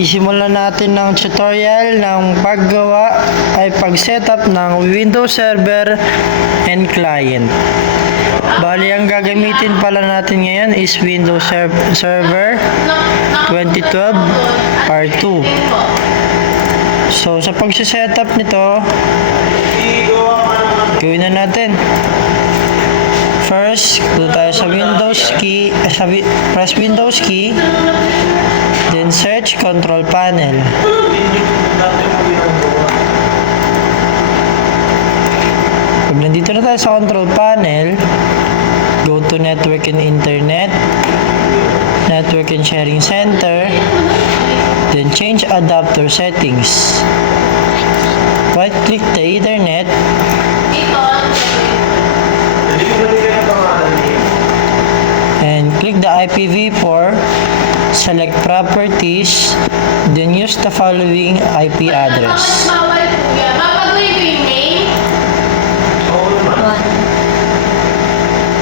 Sisimulan natin ng tutorial ng pag-setup ng Windows Server and Client. Bali, ang gagamitin pala natin ngayon is Windows Server 2012 R2. So, sa pag-setup nito, gawin na natin. First, punta tayo sa Windows key, press Windows key, then search Control Panel. Pag nandito na tayo sa Control Panel, go to Network and Internet, Network and Sharing Center, then change Adapter Settings. Right-click the Ethernet, and click the IPv4, select Properties, then use the following IP address.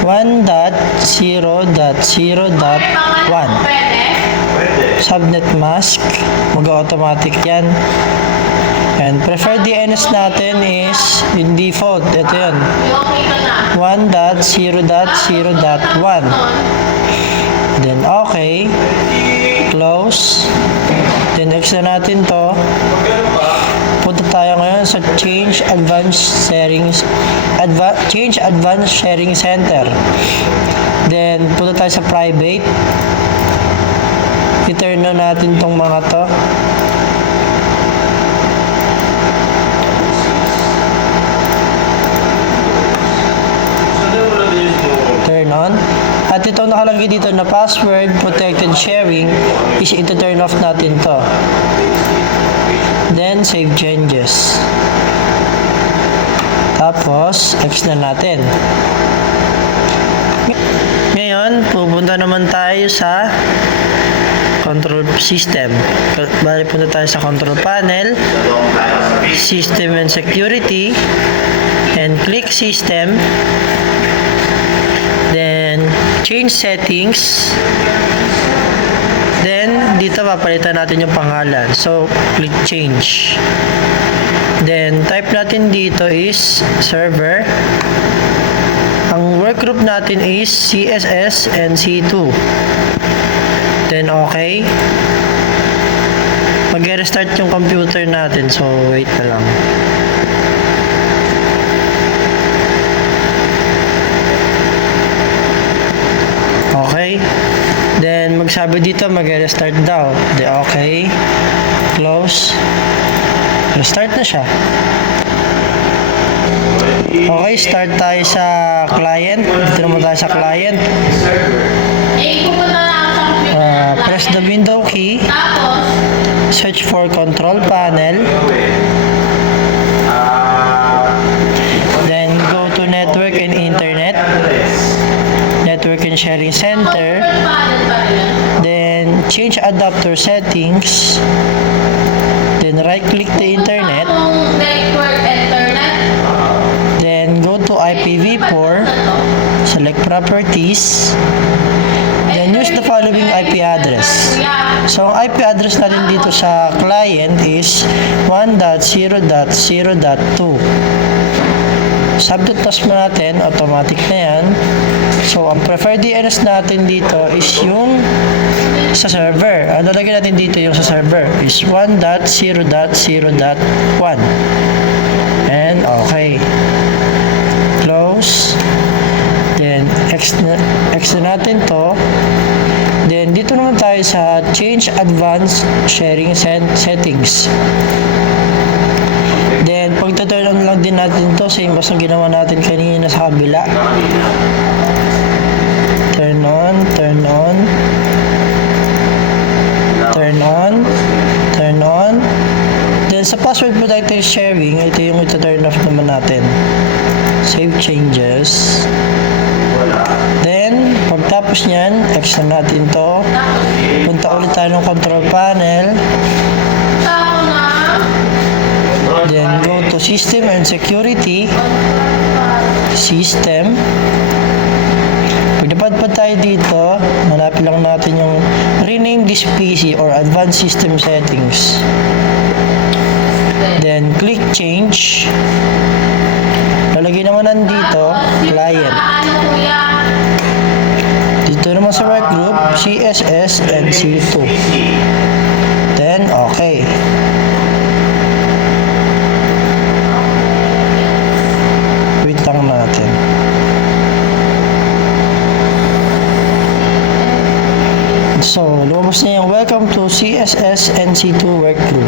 1.0.0.1. Subnet mask, mag-automatic yan. And preferred DNS natin is in default, ito yun, 1.0.0.1. Then okay, close, then next na natin to. Punta tayo ngayon sa Change Advanced Sharing Center. Then punta tayo sa Private. I-turn na natin tong mga to. Turn on. At itong nakalagay dito na password protected sharing is ito-turn off natin to. Then save changes. Tapos X na natin. Ngayon, pupunta naman tayo sa control system. Bali, punta tayo sa control panel, system and security, and click system. Then change settings. Then dito papalitan natin yung pangalan. So click change. Then type natin dito is server. Ang workgroup natin is CSS and C2. Then okay. Mag-restart yung computer natin. So wait na lang. Okay. Then magsabi dito mag-restart daw. Then okay. Close. Restart na siya. Okay, start tayo sa client. Dito naman tayo sa client. Press the window key. Search for control panel. Then go to network and internet. Network and sharing center. Then change adapter settings. Then right click the internet. Then go to IPv4. Select properties. Then use the following IP address. So ang IP address natin dito sa client is 1.0.0.2. Subnet mask mo natin, automatic na yan. So, ang preferred DNS natin dito is yung sa server. Ang lalagyan natin dito yung sa server is 1.0.0.1. And okay. Close. Then, X na natin to. Then, dito naman tayo sa Change Advanced Sharing Settings. Then, pag-turn on lang din natin to, same as ang ginawa natin kanina sa kabila. Turn on, turn on, turn on, turn on. Then, sa password protected sharing, ito yung ito-turn off naman natin. Save changes. Then, pagtapos nyan, X na natin to. Punta ulit tayo ng control panel. Then go to System and Security. System. Pag Padpad tayo dito. Hanapin lang natin yung rename this PC or advanced system settings. Then click change. Lalagay naman nandito client. Dito naman sa workgroup CSS and C2. Then okay. Wait lang natin. So, lumabas na yung welcome to CSS and C2 workgroup.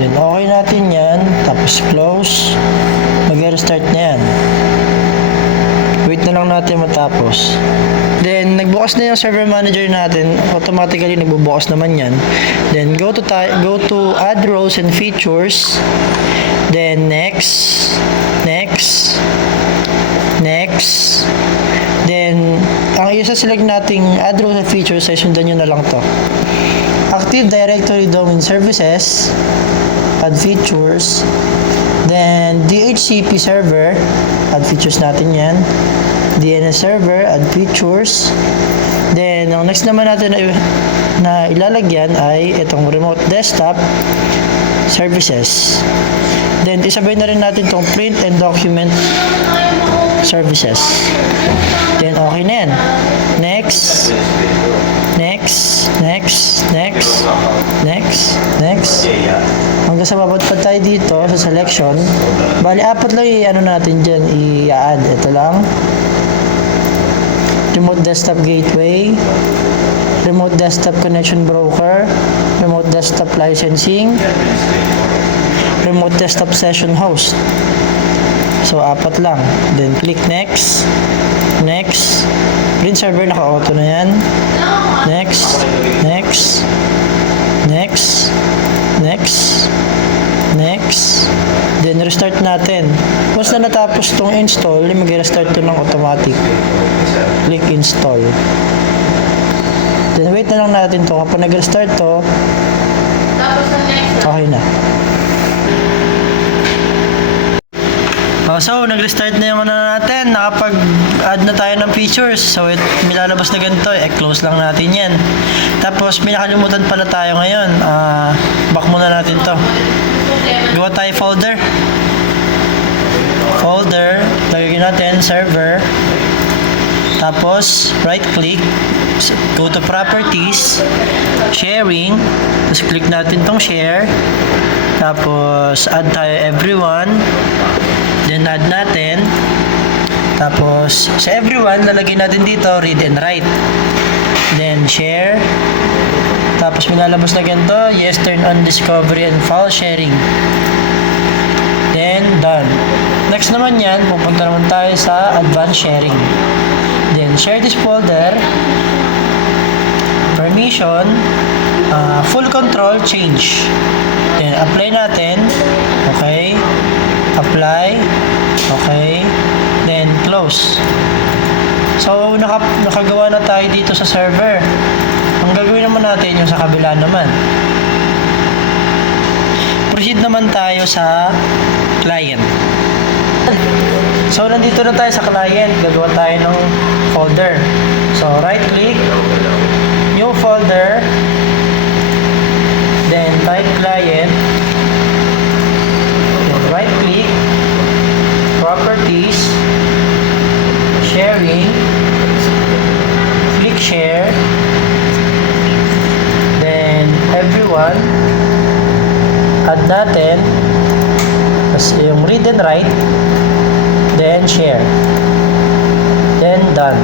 Then, okay natin yan. Tapos, close. Mag-restart na yan. Wait na lang natin matapos. Then, nagbukas na yung server manager natin. Automatically, nagbubukas naman yan. Then, go to add roles and features. Then, next. Then, ang isa-select nating add roles and features ay sundan nyo na lang to. Active Directory Domain Services, add features, then DHCP server, add features natin yan, DNS server, add features, then ang next naman natin na ilalagyan ay itong remote desktop services. Then isabay na rin natin itong print and document services. Then okay na yan. Next. Hanggang sa papadpad tayo dito sa selection. Bali, apat lang i-ano natin dyan, i-add. Ito lang. Remote desktop gateway, remote desktop connection broker, remote desktop licensing, remote desktop session host. So, apat lang. Then, click next. Print server, naka-auto na yan. Next. Then, restart natin. Once na natapos itong install, mag-restart ito ng automatic. Click install. Then, wait na lang natin to. Kapag nag-restart to, okay na. So, nag-restart na yung natin. Nakapag-add na tayo ng features. So, may lalabas na ganito. Close lang natin yan. Tapos, may nakalimutan pala tayo ngayon. Back muna natin to. Gawa tayo folder. Lagyan natin server. Tapos, right-click. Go to properties. Sharing. Tapos, click natin tong share. Tapos, add tayo everyone. Then, add natin. Tapos, sa everyone, lalagay natin dito, read and write. Then, share. Tapos, may lalabas na ganito. Yes, turn on discovery and file sharing. Then, done. Next naman yan, pupunta naman tayo sa advanced sharing. Then, share this folder. Permission. Full control, change. Then, apply natin. Okay. Apply. Okay. Then, close. So, nakagawa na tayo dito sa server. Ang gagawin naman natin yung sa kabila naman. Proceed naman tayo sa client. So, nandito na tayo sa client. Gagawa tayo ng folder. So, right-click. New folder. Then, type client. Right-click. Properties. Sharing. Click share. Then, everyone. Add natin. Tapos yung read and write. Then, share. Then, done.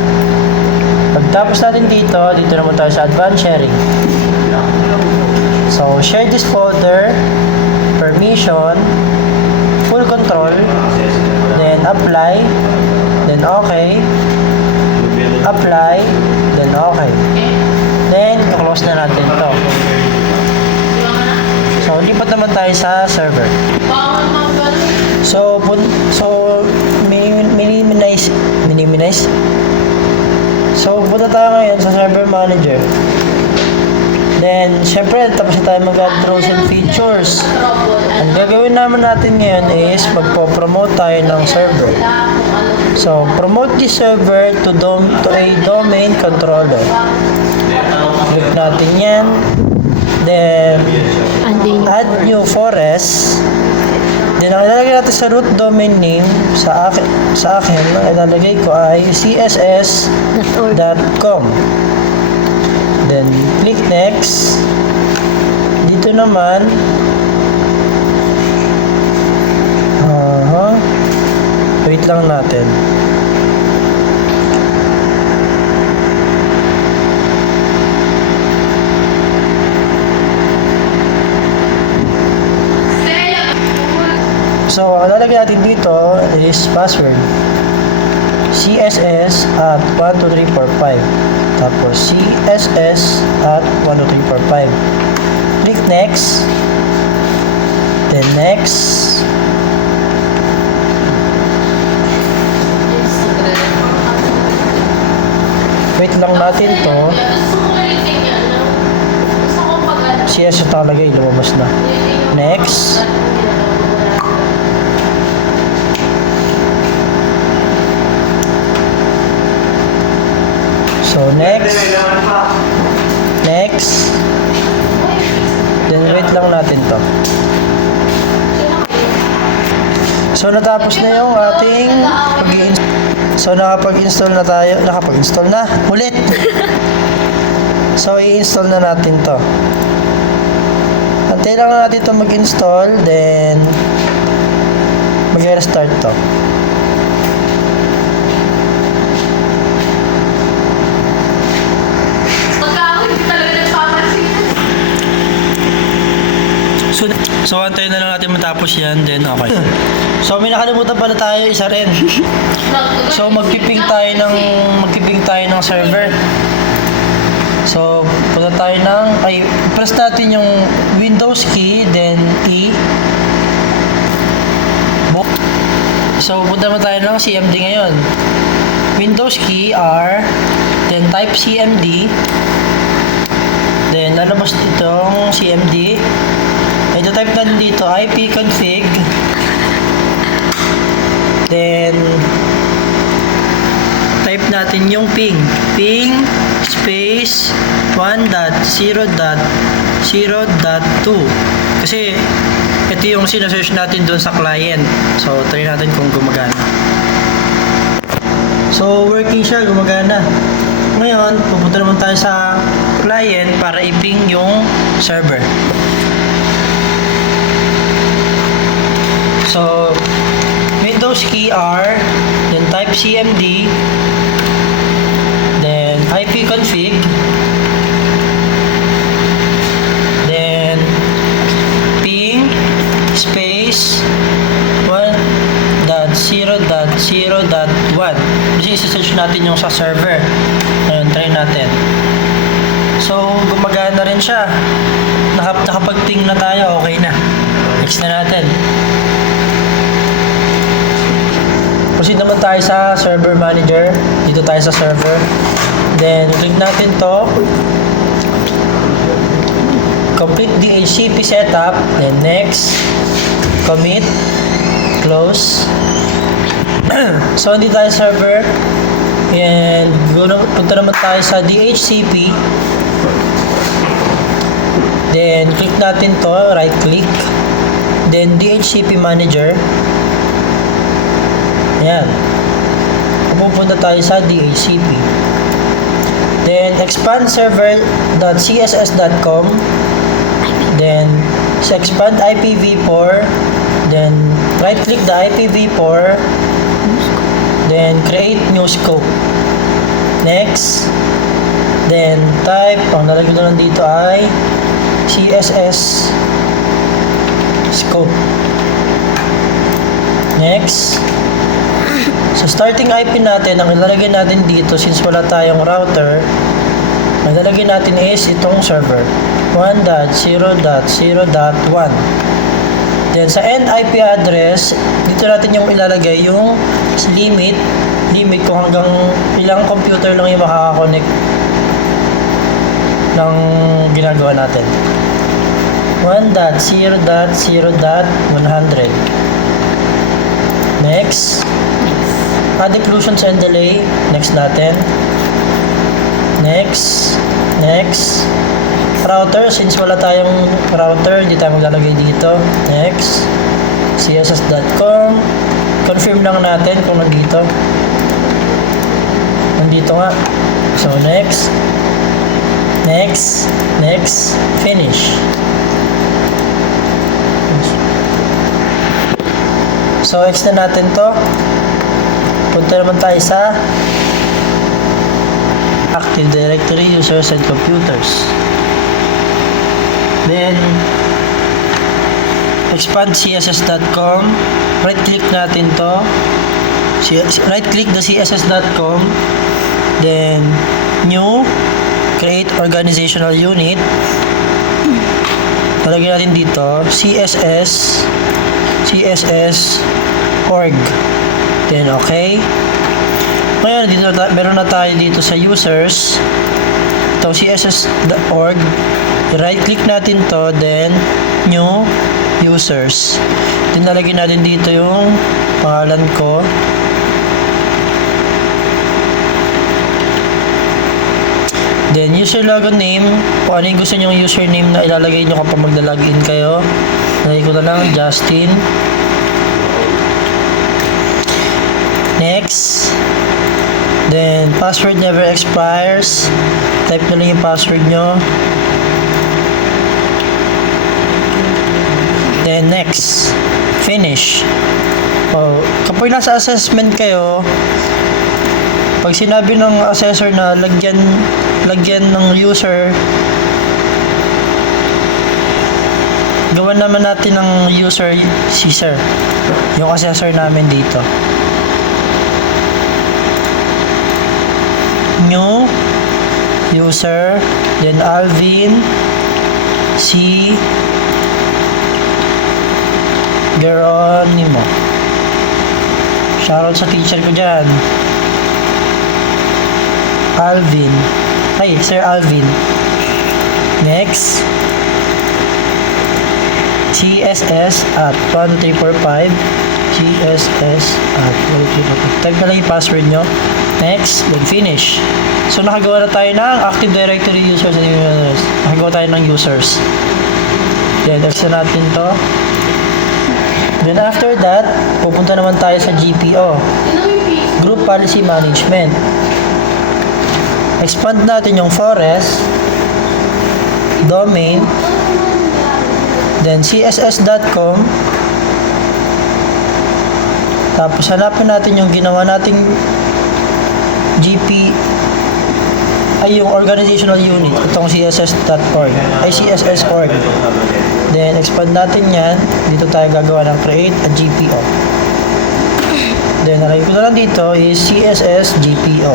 Pagtapos natin dito naman tayo sa advanced sharing. So, share this folder. Permission. Full control. Then, apply. Then, okay. Apply. Then, okay. Then, close na natin ito. So, lipat naman tayo sa server. So, minimize. So, punta tayo ngayon sa server manager. Then, syempre, tapos na tayo mag-add roles and features. Ang gagawin naman natin ngayon is magpo-promote tayo ng server. So, promote the server to a domain controller. Click natin yan. Then, add new forest. Then, ang ilalagay natin sa root domain name, sa akin, ang ilalagay ko ay css.com. Then, click next. Dito naman, wait lang natin. So, ang lalagay natin dito is password. CSS at 12345. Tapos CSS at 12345. Click next. Then next. Wait lang natin to. CSS talaga lumabas na. Next. So next, then wait lang natin to. So natapos na yung ating So nakapag-install na ulit. So i-install na natin to. Antay lang natin to mag-install, then mag-restart to. So antayin na lang natin matapos yan, then okay. So may nakalimutan pala tayo, isa rin. So magpiping tayo ng server. So punta tayo press natin yung Windows key, then E. So punta naman tayo ng CMD ngayon. Windows key R, then type CMD. Then lalabas itong CMD. Ito type natin dito ipconfig. Then type natin yung ping space 1.0.0.2 kasi ito yung sinesearch natin doon sa client. So try natin kung gumagana. So working siya, gumagana. Ngayon pupunta naman tayo sa client para i-ping yung server. So, Windows key R, then type CMD, then ipconfig, then ping space 1.0.0.1. Kasi isa-search natin yung sa server. Ayun, try natin. So, gumagana rin siya. Nakapag-ping na tayo, okay na. Next na natin. Proceed naman tayo sa server manager. Dito tayo sa server. Then, click natin to. Complete DHCP setup. Then, next. Commit. Close. So, hindi tayo server. And, punta naman tayo sa DHCP. Then, click natin to. Right click. Then, DHCP manager. Ayan. Pupunta tayo sa DHCP. Then, expand server.css.com. Then, expand IPv4. Then, right-click the IPv4. Then, create new scope. Next. Then, type. Ang nalagay na lang dito ay CSS scope. Next. So, starting IP natin, ang ilalagay natin dito, since wala tayong router, ang ilalagay natin is itong server. 1.0.0.1. Then, sa end IP address, dito natin yung ilalagay yung limit kung hanggang ilang computer lang yung makaka-connect. ng ginagawa natin. 1.0.0.100. Next. Add occlusions and delay. Next natin. Next. Next. Router. Since wala tayong router, hindi tayo maglalagay dito. Next. css.com. Confirm lang natin kung nandito. Nandito nga. So, next. Next. Next. Finish. So, extend natin to. Punta naman tayo sa Active Directory, Users and Computers. Then, expand css.com. Right-click natin to. Right-click the css.com. Then, new. Create organizational unit. Talagyan natin dito, CSS org. Then, okay. Ngayon, meron na tayo dito sa users. Ito, css.org. Right-click natin to, then, new users. Then, nalagyan natin dito yung pangalan ko. Then, user logon name. Kung ano yung gusto nyo yung username na ilalagay nyo kapag magda-login kayo. Lagay ko na lang, Justin. Next. Then, password never expires. Type na lang yung password nyo. Then, next. Finish. Kapag nasa assessment kayo, pag sinabi ng assessor na lagyan ng user, gawan naman natin ng user si sir, yung assessor namin dito. New user, then Alvin C. Geronimo. Shoutout sa teacher ko dyan, Alvin. Hi, Sir Alvin. Next. CSS at 1345. CSS at 1345. Type na lang yung password nyo. Next. Then finish. So, nakagawa na tayo ng Active Directory users and users. Nakagawa tayo ng users. Then, extend natin to. Then, after that, pupunta naman tayo sa GPO. Group Policy Management. Expand natin yung forest, domain, then css.com. Tapos hanapin natin yung ginawa nating yung organizational unit, itong css.org, css.org. Then expand natin yan. Dito tayo gagawa ng create a GPO. Then nalagay ko na lang dito is css GPO.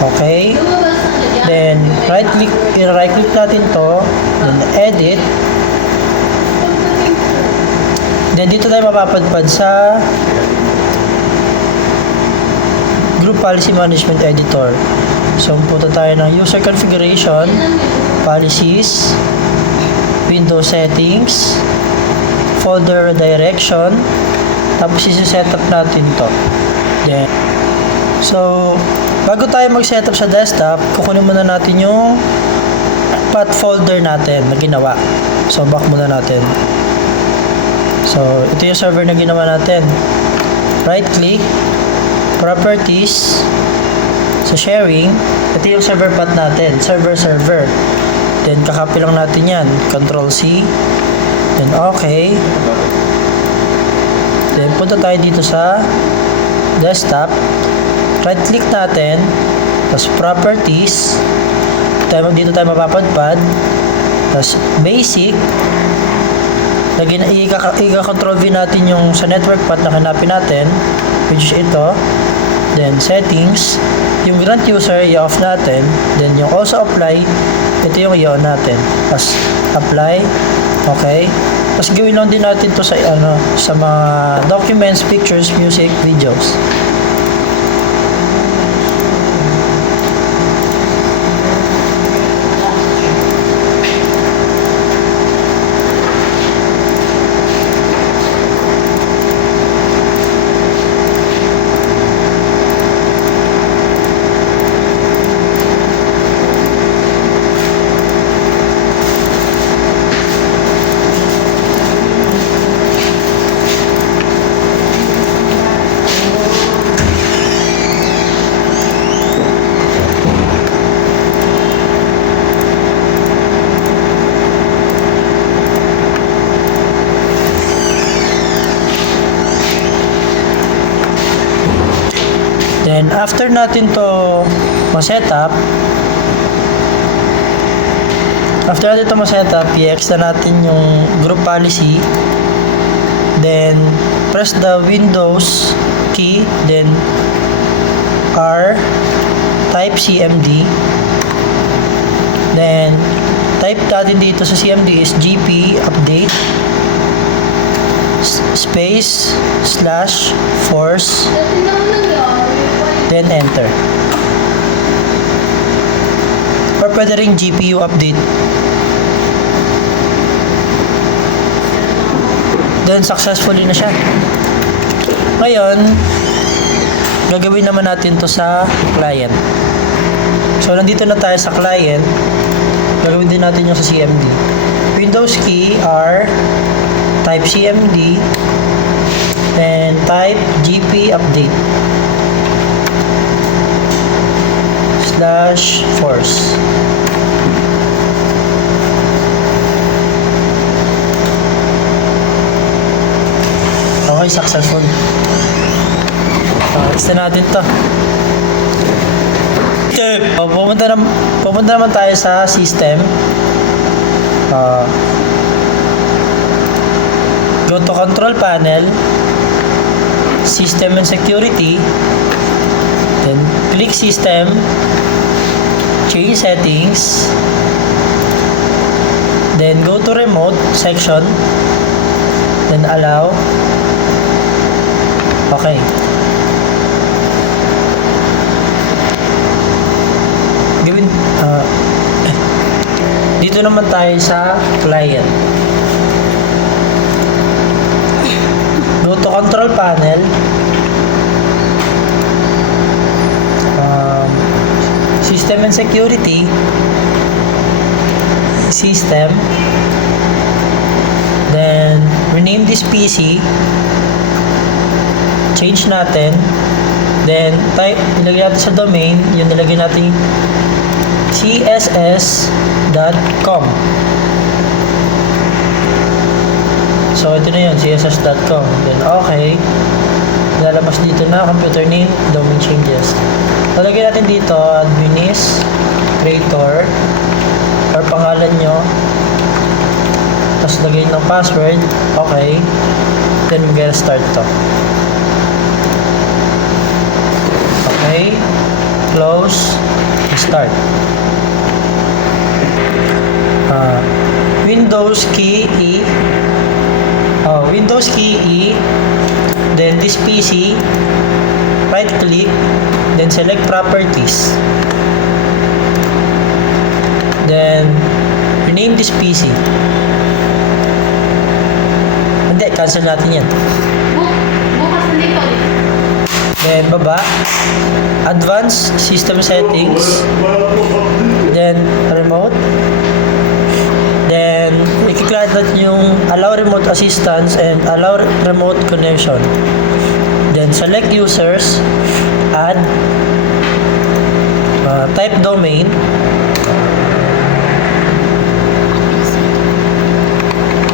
Okay. Then, right-click natin to. Then, edit. Then, dito tayo mapapadpad sa Group Policy Management Editor. So, punta tayo ng User Configuration, Policies, Window Settings, Folder Redirection, tapos isi-setup natin to. Then, so, bago tayo mag-setup sa desktop, kukunin muna natin yung path folder natin na ginawa. So, back muna natin. So, ito yung server na ginawa natin. Right-click, Properties, sa Sharing, ito yung server path natin, server. Then, kakopy lang natin yan. Control-C, then okay. Then, punta tayo dito sa desktop. Right-click natin, tapos properties, dito tayo mapapadpad, tapos basic, i-control V natin yung sa network path na hanapin natin, which is ito. Then settings, yung grant user, i-off natin. Then yung also apply, ito yung i-on natin. Tapos apply, okay. Tapos gawin lang din natin to sa mga documents, pictures, music, videos. after natin to ma-setup, i-X na natin yung group policy. Then, press the Windows key, then R, type CMD. Then, type natin dito sa CMD is gp update space /force, then enter. Or pwede rin GPU update. Then, successfully na siya. Ngayon, gagawin naman natin to sa client. So, nandito na tayo sa client. Gagawin din natin yung sa CMD. Windows key R, type CMD, then type gp update /force. Okay, successful. Isa natin to. Okay, pumunta naman tayo sa system. Go to control panel, system and security, then click system, change settings, then go to remote section, then allow. Okay. Dito naman tayo sa client. Go to control panel, system and security, system, then rename this PC, change natin, then type, nilagay natin sa domain, yung nilagay natin css.com. So, ito na yun, css.com. Then, okay. Lalabas dito na, computer name, domain changes. Lalagay natin dito, administrator, or pangalan nyo. Tapos, lagay ng password. Okay. Then, mag-start to. Okay. Close. Start. Windows key E, then this PC, right click, then select properties, then rename this PC. Hindi, cancel natin yan. Bukas na dito. Then baba, advanced system settings, then remote, then i-click natin yung allow remote assistance and allow remote connection. Then select users, add, type domain,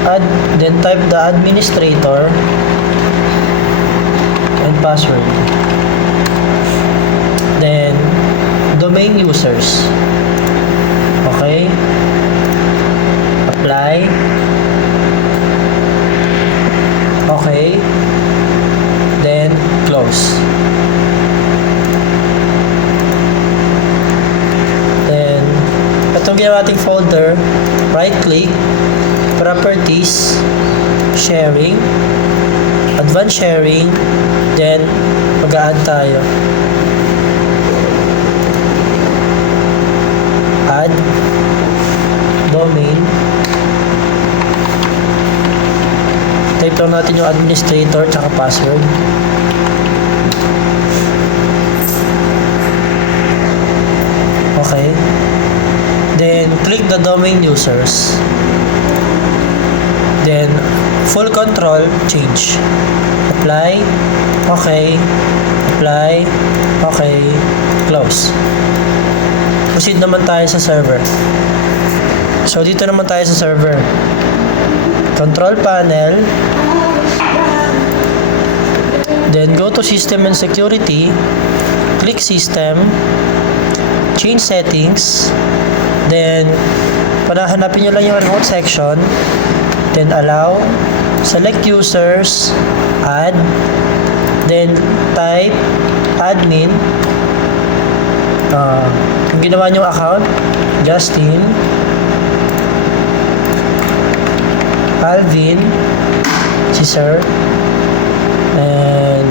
add, then type the administrator and password. Then domain users. Okay. Apply. Okay. Then close. Then itong ginawa nating folder, right click, properties, sharing, advanced sharing, then mag-add tayo. Add domain. Type lang natin yung administrator tsaka password. Okay. Then click the domain users. Then full control, change. Apply. Okay. Apply. Okay. Close. Proceed naman tayo sa server. So dito naman tayo sa server. Control panel. Then go to system and security. click system, change settings, then panahanapin nyo lang yung remote section, then allow, select users, add, then type admin, kung ginawa nyo account, Justin, Alvin, si Sir, and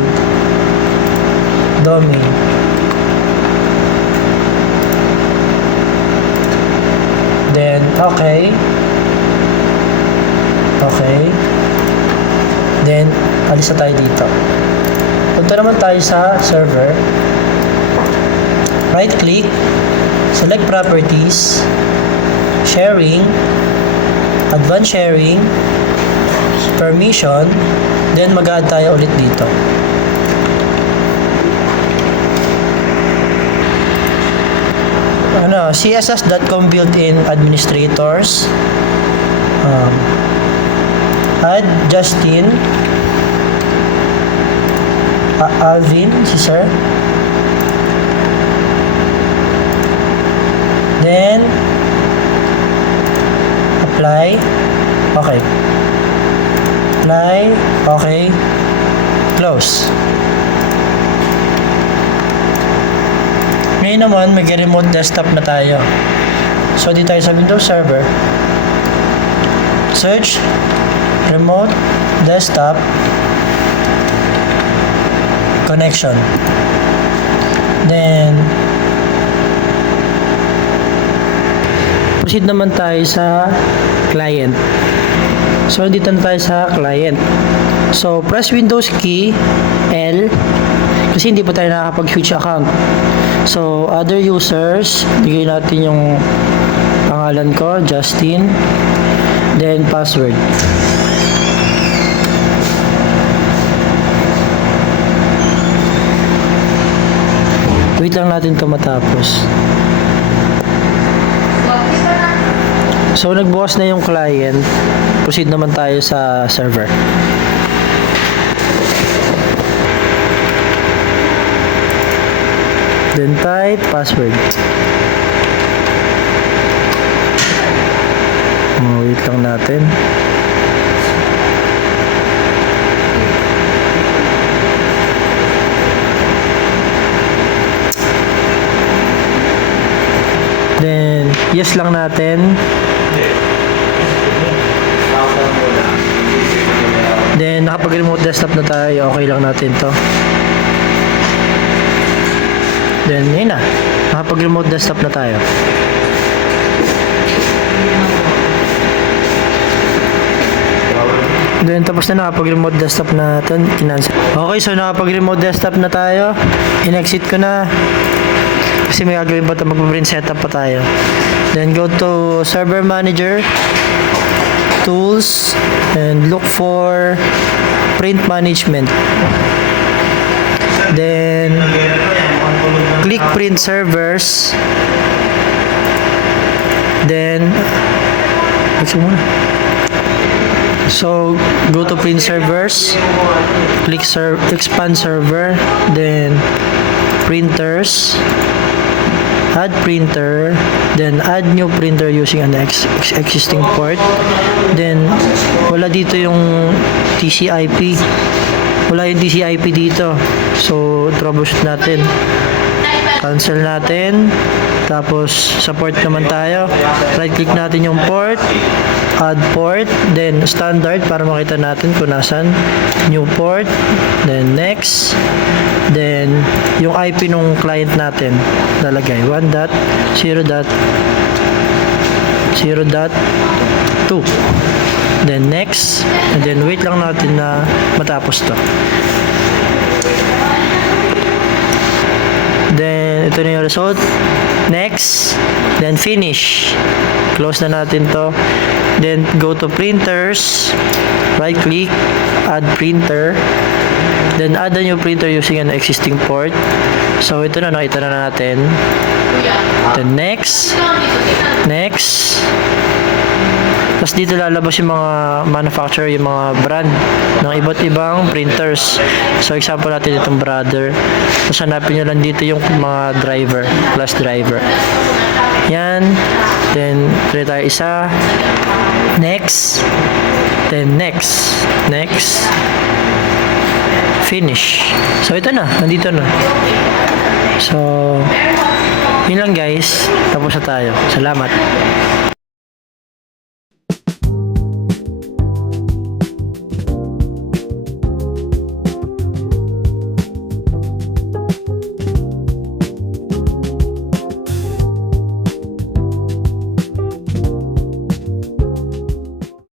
Domi. Then, okay. Okay. Then, alis na tayo dito. Punta naman tayo sa server. Right click, select properties, sharing, advanced sharing, permission, then mag-add tayo ulit dito. css.com built-in administrators, add Justin, Alvin, si Sir, then apply, okay, apply, okay, close. Ngayon naman, mag-remote desktop na tayo. So, di tayo sa Windows Server. Search, remote desktop, connection. Then, proceed naman tayo sa client. So, dito na tayo sa client. So, press Windows key, L, kasi hindi pa tayo nakakapag-switch account. So, other users, bigay natin yung pangalan ko, Justin, then password. Wait lang natin ito matapos. So, nagbukas na yung client. Proceed naman tayo sa server. Then type password. Wait lang natin. Then yes lang natin. Then nakapag-remote desktop na tayo. Okay lang natin to. Then, yun na. Nakapag-remote desktop na tayo. Then, tapos na nakapag-remote desktop natin. Okay, so nakapag-remote desktop na tayo. In-exit ko na. Kasi may gagawin pa ito. Mag-print setup pa tayo. Then, go to Server Manager. Tools. And look for Print Management. Then, click print servers, then so go to print servers, click expand server, then printers, add printer, then add new printer using an existing port. Then wala dito yung TCP, wala yung TCP dito, so troubleshoot natin. Cancel natin. Tapos, sa port naman tayo. Right click natin yung port. Add port. Then, standard para makita natin kung nasan. New port. Then, next. Then, yung IP nung client natin. Lalagay. 1.0.0.2. Then, next. And then, wait lang natin na matapos to. Then, ito na yung result. Next. Then, finish. Close na natin to. Then, go to printers. Right click. Add printer. Then, add a new printer using an existing port. So, ito na. Nakita na natin. Then, next. Next. Tapos dito lalabas yung mga manufacturer, yung mga brand ng iba't ibang printers. So example natin itong Brother. Tapos hanapin nyo lang dito yung mga driver, class driver. Yan. Then, tuloy tayo isa. Next. Then next. Next. Finish. So ito na, nandito na. So, yun lang guys. Tapos na tayo. Salamat.